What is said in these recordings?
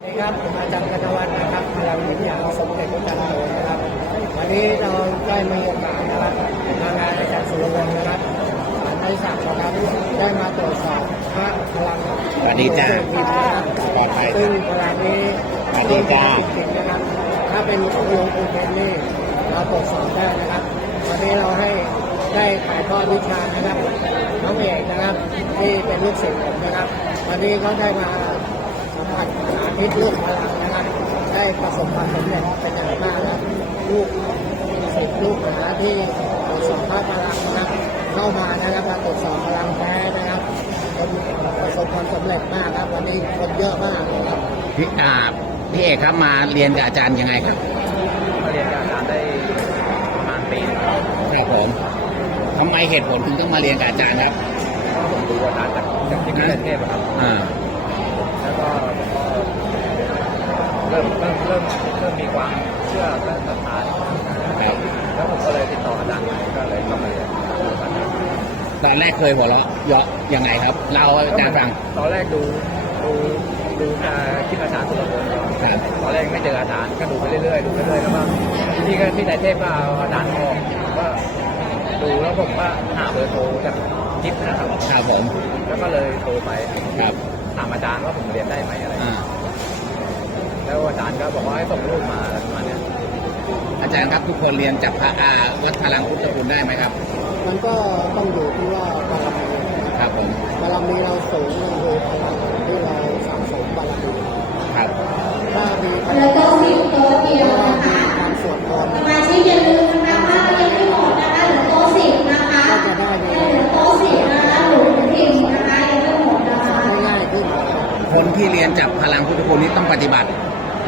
สวัสดีครับผมอาจารย์กนวัฒน์นะครับพลังวิทยาสมเด็จพระจันทร์โตนะครับวันนี้เราได้มีโอกาสนะครับมางานอาจารย์สุรวงศ์นะครับในศักดิ์นะครับได้มาตรวจสอบพระพลังสวัสดีจ้านะครับปลอดภัยซึ่งพลังนี้สวัสดีจ้าจริงๆนะครับ ถ้าเป็นของหลวงปู่เพชรนี่เราตรวจสอบได้นะครับวันนี้เราให้ได้ถ่ายทอดวิชานะครับน้องเอกนะครับที่เป็นลูกศิษย์ผมนะครับวันนี้เขาได้มาสัมผั สอาทิตย์ลูกพลังนะครับได้ประสบความสำเร็จเป็นอย่างมากนะครับลูกศิษย์ลูกหาที่ตรวจสอบพระพลังนะครับเข้ามานะครับมาตรวจสอบพลังแท้นะครับคนประสบความสำเร็จมากครับวันนี้คนเยอะมากเลยครับพี่อ่าพี่เอกครับมาเรียนกับอาจารย์ยังไงครับมาเรียนกับอาจารย์ได้ประมาณปีหนึงครับครับผมทำไมเหตุผลถึงต้องมาเรียนกับอาจารย์ครับก็ผมดูอาจารย์จากจากที่กรุงเทพอะครับอ่าแล้วก็เริ่มเริ่มเริ่มเริ่มมีความเชื่อและศรัทธาครับแล้วผมก็เลยติดต่ออาจารย์ไปก็เลยเข้ามาเรียนดูอาจารย์ตอนแรกเคยหัวเราะเยาะยังไงครับเล่าให้อาจารย์ฟังตอนแรกดูดูดูอ่าคลิปอาจารย์สุรพลก่อนครับตอนแรกไม่เจออาจารย์ก็ดูไปเรื่อยๆดูไปเรื่อยๆแล้วก็ที่ก็ที่ในเทพก็เอาอาจารย์ออกก็ดูแล้วผมก็หาเบอร์โทรจากคลิปนะครับครับผมแล้วก็เลยโทรไปครับถามอาจารย์ว่าผมเรียนได้ไหมอะไรอ่า แล้วอาจารย์ก็บอกว่าให้ส่งรูปมาอะไรประมาณเนี้ยอาจารย์ครับทุกคนเรียนจากพระอาวัดพลังพุทธคุณได้ไหมครับ มันก็ต้องอยู่ที่ว่าบารมีนะครับครับผมบารมีเราสูงเราคือพลังที่เราสะสมบารมีครับถ้ามีพลัแล้วงก็สิบโต๊ะเดียวนะคะการสวดมนต์สมาชิกอย่าลืมนะคะว่าเรายังไม่หมดนะคะเหลือโต๊ะสิบนะคะก็จะได้มีเหลือโต๊ะสิบนะคะหลุมพิมพ์นะคะยังไม่หมดนะคะได้ง่ายขึ้นคนที่เรียนจากพลังพุทธคุณนี้ต้องปฏิบัติ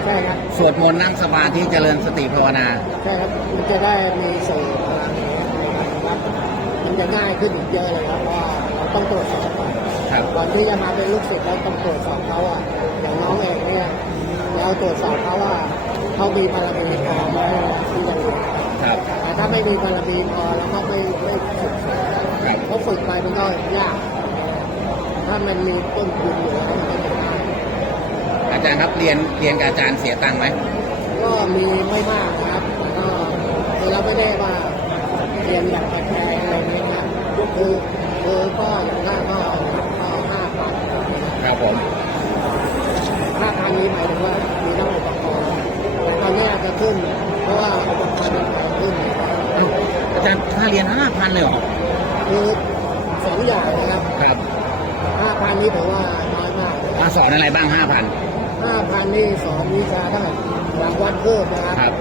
ใช่ครับ สวดมนต์นั่งสมาธิเจริญสติภาวนา ใช่ครับ มันจะได้มีสื่อพลังนี้ในการรับมันจะง่ายขึ้นอีกเยอะเลยครับเพราะว่าเราต้องตรวจสอบก่อนครับ ก่อนที่จะมาเป็นลูกศิษย์เราต้องตรวจสอบเขาอะอย่างน้องเองเนี่ยเราตรวจสอบเขาว่าเขามีบารมีพอไหมที่จะเรียนครับ แต่ถ้าไม่มีบารมีพอแล้วก็ไม่ไม่ฝึกครับเขาฝึกไปมันก็ยาก ถ้ามันมีต้นทุนอยู่แล้วมันก็จะง่าย อาจารย์ครับเรียนเรียนกับอาจารย์เสียตังค์ไหมก็มีไม่มากนะครับแต่ก็คือเราไม่ได้ว่าเรียนแบบแพงๆอะไรอย่างเงี้ยนะคือคือก็อย่างมากก็ก็ห้าพันครับผมห้าพันนี้หมายถึงว่ามีทั้งอุปกรณ์แต่ตอนนี้อาจจะขึ้น เพราะว่าอุปกรณ์มันแพงขึ้นเอ้าอาจารย์ค่าเรียนห้าพันเลยเหรอคือสองอย่างนะครับครับห้าพันนี้ถือว่าน้อยมากมาสอนอะไรบ้างห้าพัน ห้าพันนี่สอนวิชาได้รางวัลเพิ่มนะครับครับ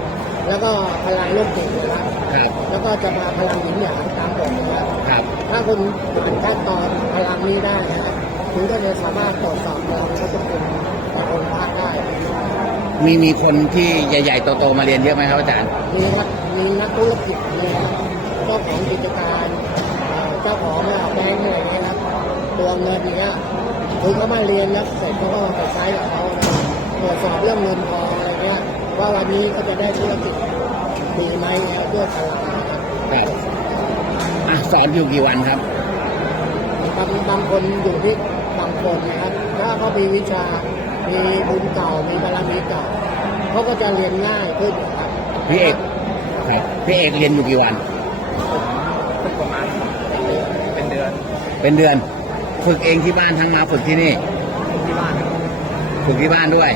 แล้วก็พลังลูกเก่งนะครับครับ แล้วก็จะมาพลังหญิงหยางตามบทนะครับครับ ถ้าคุณผ่านขั้นตอนพลังนี้ได้นะคุณก็จะสามารถตรวจสอบพลังพระสกุลจากองค์พระได้มีมีคนที่ใหญ่ๆโตๆมาเรียนเยอะไหมครับอาจารย์ มีนักมีนักธุรกิจนะครับเจ้าของกิจการเอ่อเจ้าของแบงก์อะไรเงี้ยครับตัวเงินอย่างเงี้ย คือเขามาเรียนแล้วเสร็จเขาก็ไปใช้กับเขานะครับตรวจสอบเรื่องเงินทองอะไรเงี้ยว่าวันนี้เขาจะได้ธุรกิจดีไหมเนี่ยด้วยพลังนะครับครับอะสอนอยู่กี่วันครับ บางบางคนอยู่ที่บางคนนะครับ ถ้าเขามีวิชา มีบุญเก่า มีบารมีเก่าเขาก็จะเรียนง่ายขึ้นครับพี่เอกครับพี่เอกเรียนอยู่กี่วันฝึกประมาณเป็นเดือน เป็นเดือน ฝึกเองที่บ้านทั้งมาฝึกที่นี่ ที่บ้านฝึกที่บ้านด้วย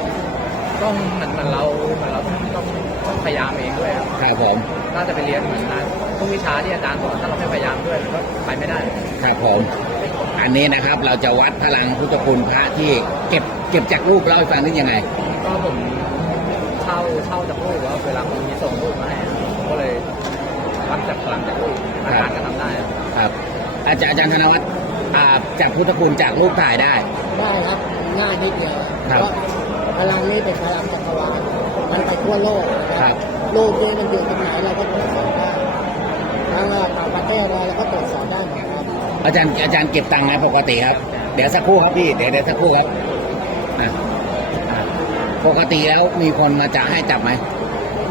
ต้องเหมือนเหมือนเราเหมือนเราต้องต้องต้องพยายามเองด้วยครับครับผมถ้าจะไปเรียนเหมือนกันทุกวิชาที่อาจารย์สอนถ้าเราไม่พยายามด้วยมันก็ไปไม่ได้ครับผม อันนี้นะครับเราจะวัดพลังพุทธคุณพระที่เก็บเก็บจากรูปเล่าให้ฟังนี่ยังไง ก็ผมเช่าเช่าจากรูปแล้วเวลาคนมีส่งรูปมาให้อะผมก็เลยวัดจากพลังจากรูปอาจารย์ก็ทำได้อะครับ อาจารย์อาจารย์ธนวัฒน์ อ่าจากพุทธคุณจากรูปถ่ายได้ ได้ครับง่ายนิดเดียวครับเพราะพลังนี้เป็นพลังจักรวาลมันไปทั่วโลกนะคครัรับบ โลกนี้มันอยู่ตรงไหนเราก็ตรวจสอบได้ทั้งต่างประเทศเราเราก็ตรวจสอบได้หมดครับอาจารย์อาจารย์เก็บตังค์ไหมปกติครับ เดี๋ยวสักครู่ครับพี่เดี๋ยวเดี๋ยวสักครู่ครับอะอะปกติแล้วมีคนมาจะให้จับไหม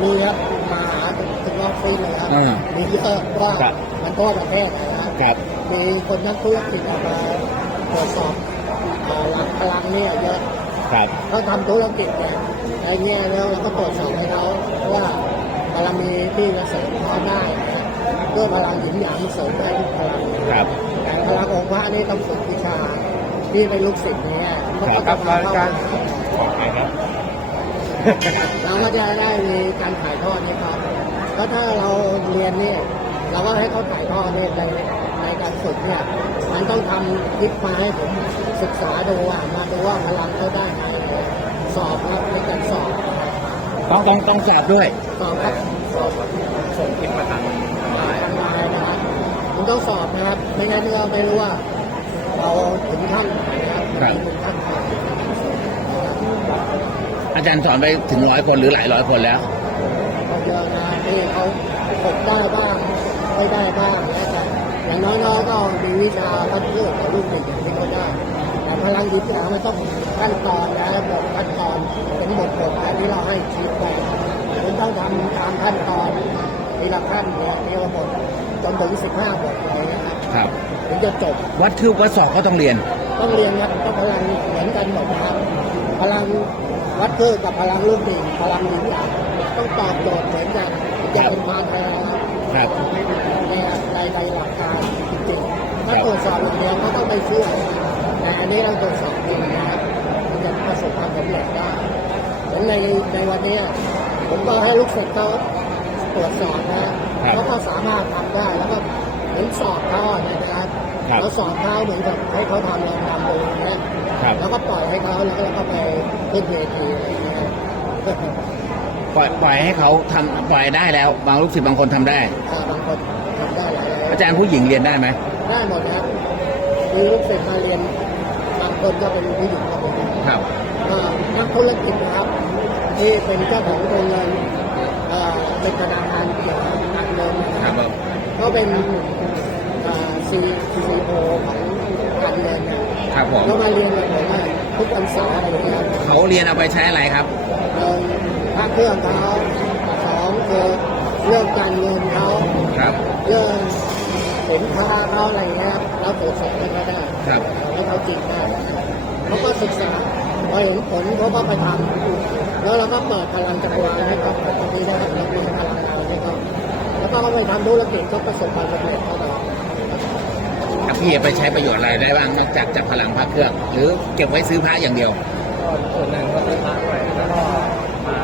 มีครับมาหาถึงออฟฟิศเลยครับอ่ามีเยอะว่าครับ มันทั่วประเทศนะครับ ครับ มีคนนักธุรกิจออกมาตรวจสอบเอ่อหลักพลังเนี่ยเยอะครับเขาทำธุรกิจเนี่ยไอ้เนี่ยแล้วเราก็ตรวจสอบให้เขาว่าบารมีที่จะเสริมเขาได้นะด้วยพลังหยินหยางเสริมได้ทุกพลังครับแต่พลังองค์พระนี่ต้องฝึกวิชาที่เป็นลูกศิษย์เนี่ยเขาก็ครัต้อบงมาเข้าการขอไปครับเราก็จะได้มีการถ่ายทอดนี่ครับเพราะถ้าเราเรียนเนี่ยเราก็ให้เขาถ่ายทอดเนี่ยในในการฝึกเนี่ยมันต้องทำคลิปมาให้ผมศึกษาดูว่ามาดูว่าพลังเขาได้ไหมสอบครับในการสอบต้องต้องต้องสอบด้วยสอบครับสอบครับส่งคลิปมาทางทางไลน์ทำลายนะครับคุณต้องสอบนะครับไม่งั้นเราไม่รู้ว่าเราถึงขั้นไหนนะครับครับถึงขั้นไหนอาจารย์สอนไปถึงร้อยคนหรือหลายร้อยคนแล้วก็เยอะนะที่เขาฝึกได้บ้างไม่ได้บ้างแล้วแต่ อย่างน้อยๆก็มีวิชาพัฒน์เลือกกับลูกเด็กอย่างที่เขาได้แต่พลังยิบนะมันต้องขั้นตอนนะบอกขั้นตอนเป็นบทบทที่เราให้ชี้ไปคุณต้องทำตามขั้นตอนทีละขั้นเนี่ยทีละบทจนถึงสิบห้าบทอะไรเงี้ยครับครับถึงจะจบวัดคือวัดสอบก็ต้องเรียน ต้องเรียนครับต้องพลังเหมือนกันหมดนะครับพลังวัดคือกับพลังลูกดิ่งพลังหญิงหยางต้องตอบโจทย์เหมือนกันอย่าเป็นมาแทน ครับในในในหลักการจริงๆถ้าตรวจสอบอย่างเดียวก็ต้องไปเชื่อแต่อันนี้เราตรวจสอบจริงนะครับมันจะประสบความสำเร็จได้เหมือนในในวันนี้ผมก็ให้ลูกศิษย์เขาตรวจสอบนะเขาก็สามารถทำได้แล้วก็เหมือนสอบเขาอะนะครับครับเราสอนเขาเหมือนกับให้เขาทำลองทำดูอย่างเงี้ยครับแล้วก็ปล่อยให้เขาแล้วก็แล้วก็ไปขึ้นเวทีอะไรอย่างเงี้ย ปล่อยปล่อยให้เขาทำปล่อยได้แล้ว บางลูกศิษย์บางคนทำได้อ่าบางคนทำได้หลายอาจารย์ผู้หญิงเรียนได้ไหมได้หมดนะครับมีลูกศิษย์มาเรียนบางคนก็เป็นผู้หญิงก็เป็นครับ อ่านักธุรกิจนะครับ ที่เป็นเจ้าของโรงเงินเอ่อเป็นธนาคารเกี่ยวกับการเงินนะคครัรับบก็เป็นซีซีโอของการเงินเนี่ยครับผมก็มาเรียนกับผมว่าทุกวันเสาร์อะไรอย่างเงี้ยครับเขาเรียนเอาไปใช้อะไรครับหนึ่ง พระเครื่องเขาสองคือเรื่องการเงินเขาครับเรื่องสินค้าเขาอะไรเงี้ยเราตรวจสอบให้เขาได้ครับให้เขาจริงได้เขาก็ศึกษาพอเห็นผลเขาก็ไปทำแล้วเราก็เปิดพลังจักรวาลให้เขาตรงนี้นะครับเรามีพลังงานให้เขาแล้วก็เขาไปทำธุรกิจเขาประสบความสำเร็จเขาเลยถ้าพี่ไปใช้ประโยชน์อะไรได้บ้างนอกจากจากพลังพระเครื่อง หรือเก็บไว้ซื้อพระอย่างเดียวก็ส่วนหนึ่งก็ซื้อพระด้วยแล้วก็มา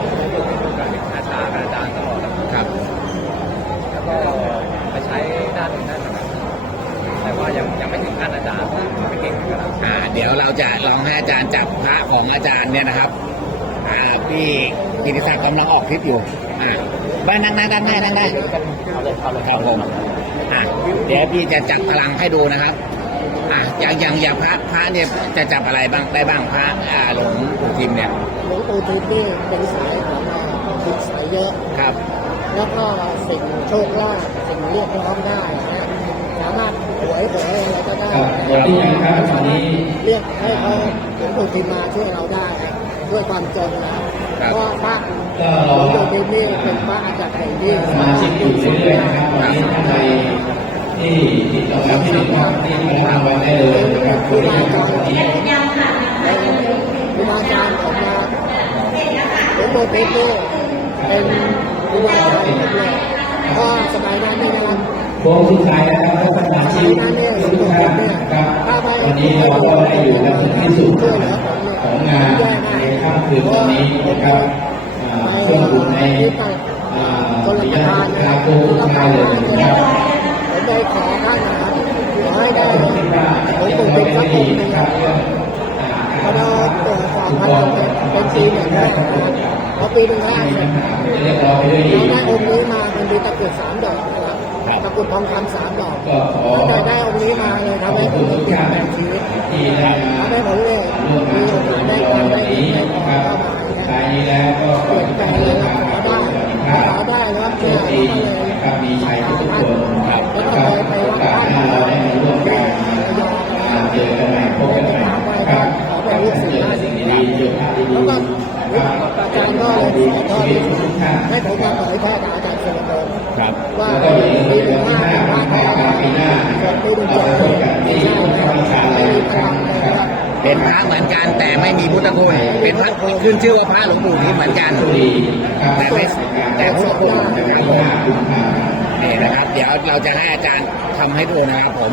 อยู่ในวงการอาจารย์อาจารย์ตลอดนะครับ ครับ แล้วก็ไปใช้ด้านหนึ่งด้านหนึ่งแต่ ว่ายังยังไม่ถึงขั้นอาจารย์ไม่เก่งขนาดนั้นอ่าเดี๋ยวเราจะลองให้อาจารย์จับพระของอาจารย์เนี่ยนะครับอ่าพี่กิติศักดิ์กำลังออกคลิปอยู่อ่าบ้านนั่งหน้าด้านหน้านั่งได้เอาเลยเอาเลยครับผมอะเดี๋ยวพี่จะจับพลังให้ดูนะครับอะอย่างอย่างอย่างพระพระเนี่ยจะจับอะไรบ้างได้บ้างพระอ่าหลวงปู่ทิมเนี่ยหลวงปู่ทิพย์นี่เป็นสายของคุณสายเยอะครับ แล้วก็สิ่งโชคลาภสิ่งเรียกร้องได้นะสามารถ หวยหวยอะไรก็ได้ครับสวัสดีครับวันนี้เรียกให้เขาหลวงปู่ทิมมาช่วยเราได้ด้วยความจนนะเพราะว่าพระหลวงปู่ทิมนี่เป็นพระอาจารย์แห่งที่สมาชิกอยู่เรื่อยๆนะครับวันนี้ท่านใดที่ติดต่อรับสินค้าที่มาทางไว้ได้เลยนะครับครูวันนี้บาคอาจารย์วันนี้ครูบาอาจารย์ของมาหลวงปู่ทิมนี่เป็นครูบาอาจารย์ผมเลยเพราะสมัยนั้นนี่นะครับ โค้งสุดท้ายนะครับท่านสมาชิกทุกท่านนะครับวันนี้เราก็ได้อยู่กันถึงที่สุดของงานในค่ำคืนวันนี้นะครับช่วงบุญในอ่าระยะทางโค้งสุดท้ายเลยนะครับผมได้ขอท่านะครับขอให้ได้ก็คิดว่าหลวงยังปู่ไม่ด้สักดีค์หนะครับเรื่องอ่าพอเราตรวจสอบพลังเป็นปีหนึ่างแรกครับพอปีหนึ่งแรกมีเนี่ยปัญหาเรียกร้องไปด้วยดีเราได้องค์นี้มามันมีตะเกรุดสามดอก ตะกรุดทองคำสามดอกก็ขอตั้งแต่ได้องค์นี้มาเลยขอทำบให้ผคุมณทุกเปลี่ยท่านนแปลงชีวิตที่ได้มาทำให้ผมเนี่ยร่วมมีงานโอกาสได้ในความวันได้ดีนี้ได้นะขคอรับเข้ามาเนี่ยท้ายนี้แล้วก็ขเปอลี่ยนแปลงเลยนะขอได้ขอได้แล้วโชเนี่ยคดีก็เลยนะครับมีชัย ขึ้นชื่อว่าพระหลวงปู่ทิมเหมือนกันดีนะครับแต่ไม่แต่พุทธคุณนะครับผมนี่นะครับ เดี๋ยวเราจะให้อาจารย์ทำให้ดูนะครับผม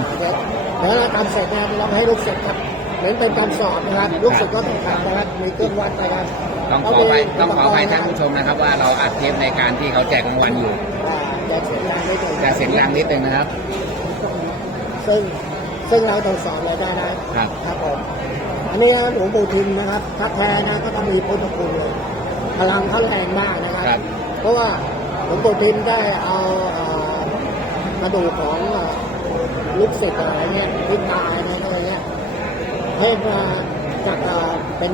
แล้วเราทำเสร็จนะครับเราให้ลูกเสร็จครับเหมือนเป็นการสอบนะครับลูกศิษย์ก็ต้องทำนะครับมีเครื่องวัดนะครับต้องขอไปต้องขอไปท่านผู้ชมนะครับ ว่าเราอัดเทปในการที่เขาแจกรางวัลอยู่อ่าอย่าเสียงดังไม่ถึงจะเสียงดังนิดนึงนะครับ ซึ่งซึ่งเราตรวจสอบเลยได้นะครับครับผม อันนี้หลวงปู่ทิมนะครับถ้าแท้นะก็ต้องมีพุทธคุณเลยพลังเขาแรงมากนะครับครับเพราะว่าหลวงปู่ทิมได้เอาเอ่อกระดูกของเอ่อลูกศิษย์อะไรเนี่ยที่ตายในอะไรเนี่ยให้มาจากเอ่อเป็น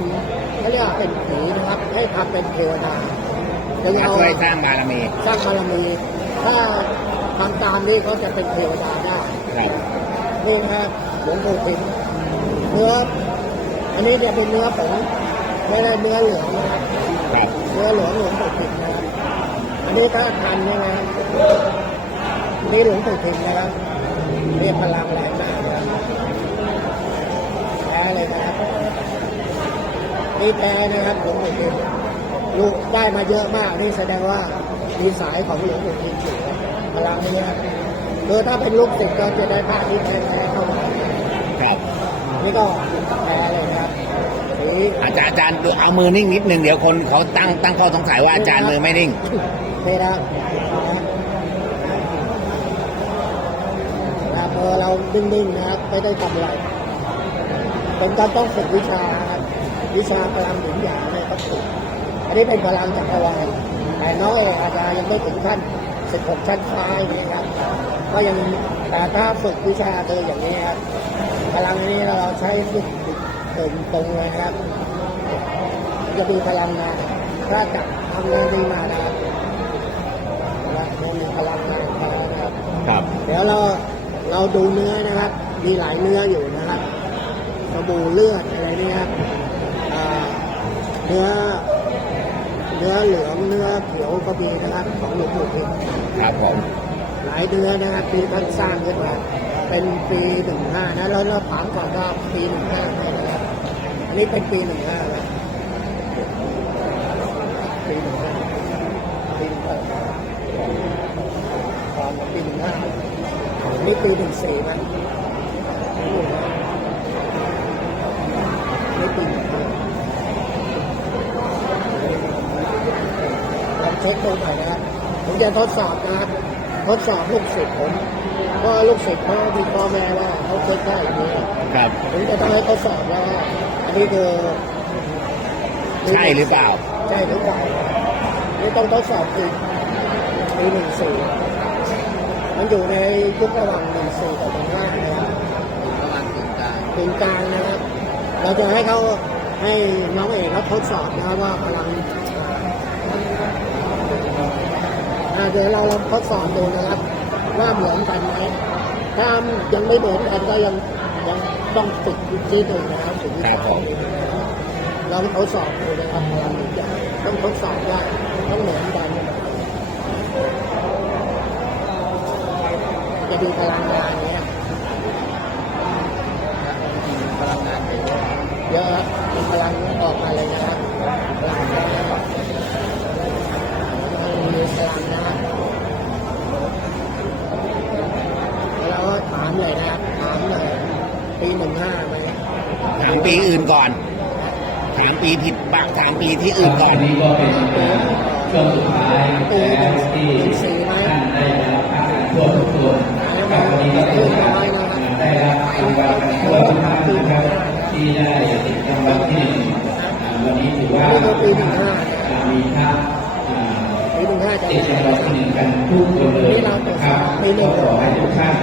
เขาเรียกว่าเป็นผีนะครับ ให้ทำเป็นเทวดาแล้วมาเอาช่วยสร้างบารมีสร้างบารมีถ้าทำตามนี้เขาจะเป็นเทวดาได้ครับนี่นะครับหลวงปู่ทิมเนื้อ อันนี้จะเป็นเนื้อผงไม่ได้เนื้อเหลืองนะครับครับเนื้อเหลืองหลวงปู่ทิมนะครับอันนี้ถ้าทันใช่ไหมครับนี่หลวงปู่ทิมนะครับนี่พลังแรงมากนะครับแพ้เลยนะครับนี่แพ้นะครับหลวงปู่ทิมลูกได้มาเยอะมากนี่แสดงว่ามีสายของหลวงปู่ทิมอยู่พลังนี้นะครับคือถ้าเป็นลูกศิษย์ก็จะได้ภาพที่แท้ๆเข้ามาครับนี่ก็แพ้เลยนะครับสี อาจารย์อาจารย์เอามือนิ่งนิดนึงเดี๋ยวคนเขาตั้งตั้งข้อสงสัยว่าอาจารย์มือไม่นิ่งนี่นะนะพอเรานิ่งๆนะครับไม่ได้ทำอะไรเป็นการต้องฝึกวิชาครับวิชาพลังหนุนหยางเนี่ยต้องฝึกอันนี้เป็นพลังจักรวาลแต่น้องเอกอาจจะยังไม่ถึงขั้น16ชั้นฟ้าอย่างนี้ครับก็ยังแต่ถ้าฝึกวิชาเดินอย่างนี้ครับพลังนี้เราใช้ฝึก ตรงตรงๆเลยนะครับ จะมีพลังงานถ้าจับทำงานดีมานะครับและมีพลังงานพลังนะครับครับ เดี๋ยวเราเราดูเนื้อนะครับ มีหลายเนื้ออยู่นะครับสบู่เลือดอะไรเนี่ยครับอ่าเนื้อเนื้อเหลืองเนื้อเขียวก็มีนะครับของหลวงปู่ทิมครับผมหลายเนื้อนะครับที่ท่านสร้างขึ้นมาเป็นปีหนึ่งห้านะแล้วเราถามก่อนก็ปีหนึ่งห้านะครับ อันนี้เป็นปีหนึ่งห้าแล้วปีหนึ่งห้าปีหนึ่งห้าตอนปีหนึ่งห้านี่ปีหนึ่งสี่มั้ยนี่ปีหนึ่งห้าเช็คดูหน่อยนะผมจะทดสอบนะทดสอบลูกศิษย์ผมเพราะลูกศิษย์เขามีพ่อแม่ว่าเขาเคยได้อย่างนี้ครับผมจะต้องให้ทดสอบว่า อันนี้คือใช่หรือเปล่า ใช่หรือเปล่านี่ต้องทดสอบคือปีหนึ่งสี่มันอยู่ในยุคระหว่างหนึ่งสี่กับหนึ่งห้านะครับระหว่างกึ่งกลางกึ่งกลางนะครับ เราจะให้เขาให้น้องเอกเขาทดสอบนะครับว่าพลังอ่าเดี๋ยวเราลองทดสอบดูนะครับ ว่าเหมือนกันไหมถ้ายังไม่เหมือนกันก็ยังยังต้องฝึกอีกทีหนึ่งนะครับ ถึงครับผมลองทดสอบดูนะครับพลังทุกอย่างต้องทดสอบได้ต้องเหมือนกันจะดูพลังงานเนี้ยพลังงานเยอะเยอะครับมีพลังออกมาเลยนะครับพลังงานมีพลังนะครับแล้วก็ถามเลยนะครับถามเลยปีหนึ่งห้าไหม ถาม ปีอื่นก่อนถามปีผิดปะถามปีที่อื่นก่อนอันนี้ก็เป็นช่วงสุดท้ายแล้วที่ท่านได้รับการทั่วทุกคนนะครับวันนี้ก็เป็นการได้รับรางวัลกันทั่วทุกท่านนะครับที่ได้รางวัลที่หนึ่งอ่าวันนี้ถือว่านี่ก็ปีหนึ่งห้าอ่ามีท่านอ่าปีหนึ่งห้าจะติดรางวัลที่หนึ่งกันทุกคนเลยนะครับก็ขอให้ทุกท่าน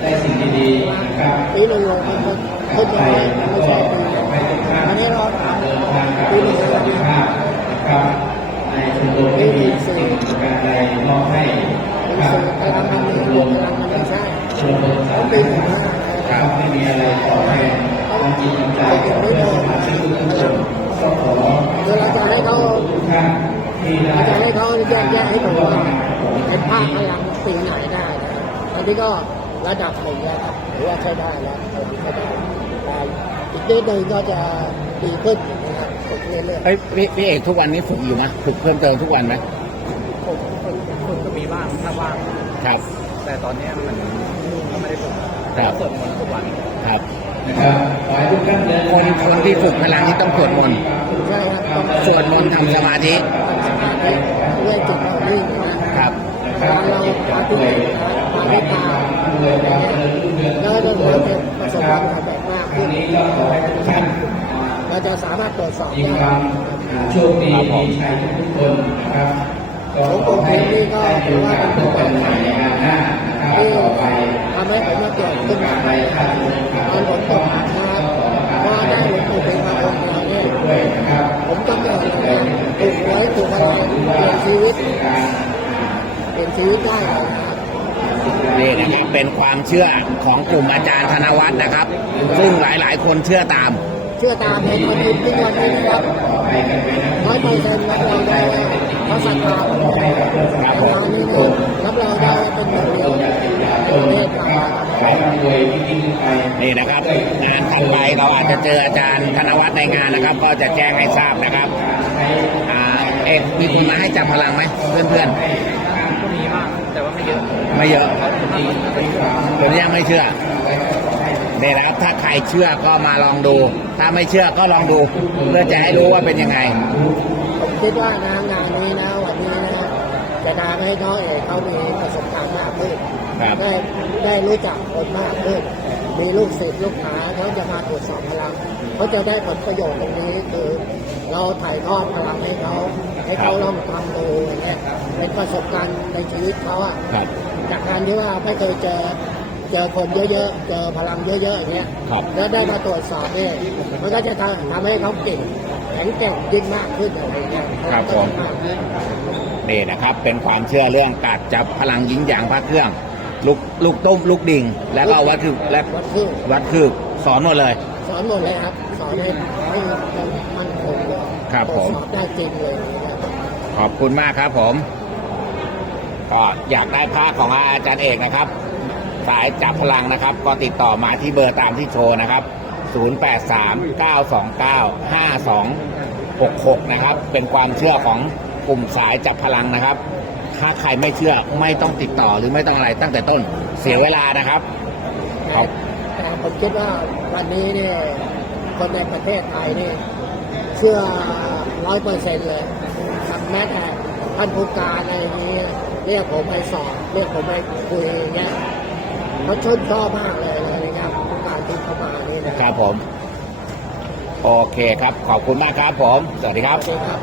ได้สิ่งดีๆนะครับปีหนึ่งหกมันกลัเพิ่บงไปยังไงแล้วไม่ก็ใช่ปีขอให้ทุกท่านอันนี้เราเดินทางกับสวัสดิภาพนะครับในชมรมไม่มีสิ่งการใดมอบให้ครับทางชมรมนะครับชมรมสาธารณะนะครับไม่มีอะไรตอบแทนทางจิตใจของเพื่อนสมาชิกทุกคนก็ขอคือเราจะให้เขาทุกท่านที่ได้เราจะให้เขาแยกแยะให้ดูว่าเป็นภาคพลังปีไหนได้นะครับอันนี้ก็ ระดับหนึ่งแล้วครับถือว่าใช้ได้แล้วตอนนี้ก็ได้ได้อีกนิดนึงก็จะดีขึ้นนะครับฝึกเรื่อยเอ้ยพี่พี่เอกทุกวันนี้ฝึกอยู่ไหมฝึกเพิ่มเติมทุกวันไหมผมฝึกฝึกก็มีบ้างถ้าว่างครับ แต่ตอนเนี้ยมันก็ไม่ได้ฝึกครับสวดมนต์ทุกวันครับนะครับขอให้ทุกท่านเดินคนคนที่ฝึกพลังนี่ต้องสวดมนต์ๆใช่ครับต้องสวดมนต์ทำสมาธิเรื่อยจิตเราวิ่งนะครับการเราปฏิบัติปฏิตาม แล้วก็เราจะประสบความสำเร็จมากครั้ขึ้งนนี้ก็ขอให้ทุกท่านเราจะสามารถตรวจสอบได้ความโชคดีมีชัยทุกคนนะครับก็ขอให้ได้มีโอกาสพบกันใหม่ในงานหน้านะครับที่ต่อไปทำให้ผมมาเกิดขึ้นมาในท่านตอนผมตกนะครับก็ได้หลวงปู่เป็นมาองค์เดียวเนี่ยด้วยนะครับผมต้องเกิดเลยถูกไว้ถูกอะไรเปลี่ยนชีวิตเปลี่ยนชีวิตได้ นะครับนี่นะครับเป็นความเชื่อของกลุ่มอาจารย์ธนวัฒน์นะครับ ซึ่งหลายๆ คนเชื่อตาม เชื่อตามในคนอื่นทุกวันนี้นะครับร้อยเปอร์เซ็นต์รับรองได้ว่าเขาศรัทธาผมงานนี้เนี่ยรับรองได้ว่าเป็นหนึ่งเดียวในประเทศไทยขอให้รวยยิ่งๆไปนี่นะครับงานถัดไปเราอาจจะเจออาจารย์ธนวัฒน์ในงานนะครับ ก็จะแจ้งให้ทราบนะครับอ่าเอกมีคุณมาให้จับพลังไหมเพื่อนก็มีบ้างแต่ว่าไม่เยอะ ๆ ไม่เยอะผมยังไม่เชื่อนี่นะครับถ้าใครเชื่อก็มาลองดู ถ้าไม่เชื่อก็ลองดู เพื่อจะให้รู้ว่าเป็นยังไง ผมคิดว่านะงานนี้นะวันนี้นะจะทำให้น้องเอกเขามีประสบการณ์มากขึ้นครับได้ได้รู้จักคนมากขึ้น มีลูกศิษย์ลูกหาเขาจะมาตรวจสอบพลังเขาจะได้ผลประโยชน์ตรงนี้คือ เราถ่ายทอดพลังให้เขาให้เขาลองทำดูอย่างเงี้ยเป็นประสบการณ์ในชีวิตเขาอะครับ จากการที่ว่าไม่เคยเจอเจอคนเยอะๆ เจอพลังเยอะๆอย่างเงี้ยครับ แล้วได้มาตรวจสอบเนี่ยมันก็จะทำทำให้เขาเก่งแข็งแกร่งยิ่งมากขึ้นอะไรเงี้ยครับผม นี่นะครับ เป็นความเชื่อเรื่องการจับพลังยิงหยางพระเครื่อง ลูกลูกต้มลูกดิ่ง แล้วก็วัดคือและวัดคือวัดคือสอนหมดเลย สอนหมดเลยครับ สอนให้ให้มันคงเลยครับตรวจผมสอบได้จริงเลยนะครับขอบคุณมากครับผม ก็อยากได้พระของอาจารย์เอกนะครับ สายจับพลังนะครับ ก็ติดต่อมาที่เบอร์ตามที่โชว์นะครับ 0839295266 นะครับ เป็นความเชื่อของกลุ่มสายจับพลังนะครับ ถ้าใครไม่เชื่อไม่ต้องติดต่อหรือไม่ต้องอะไรตั้งแต่ต้นเสียเวลานะครับครับแต่ผมคิดว่าวันนี้เนี่ยคนในประเทศไทยนี่เชื่อร้อยเปอร์เซ็นต์เลยแม้แต่ท่านผู้การอะไรอย่างนี้ เรียกผมไปสอบเรียกผมไปคุยอย่างเงี้ยเขาชื่นชอบมากเลยนะครับผู้การที่เข้ามานี่นะครับผม โอเคครับ ขอบคุณมากครับผม สวัสดีครับโอเคครับ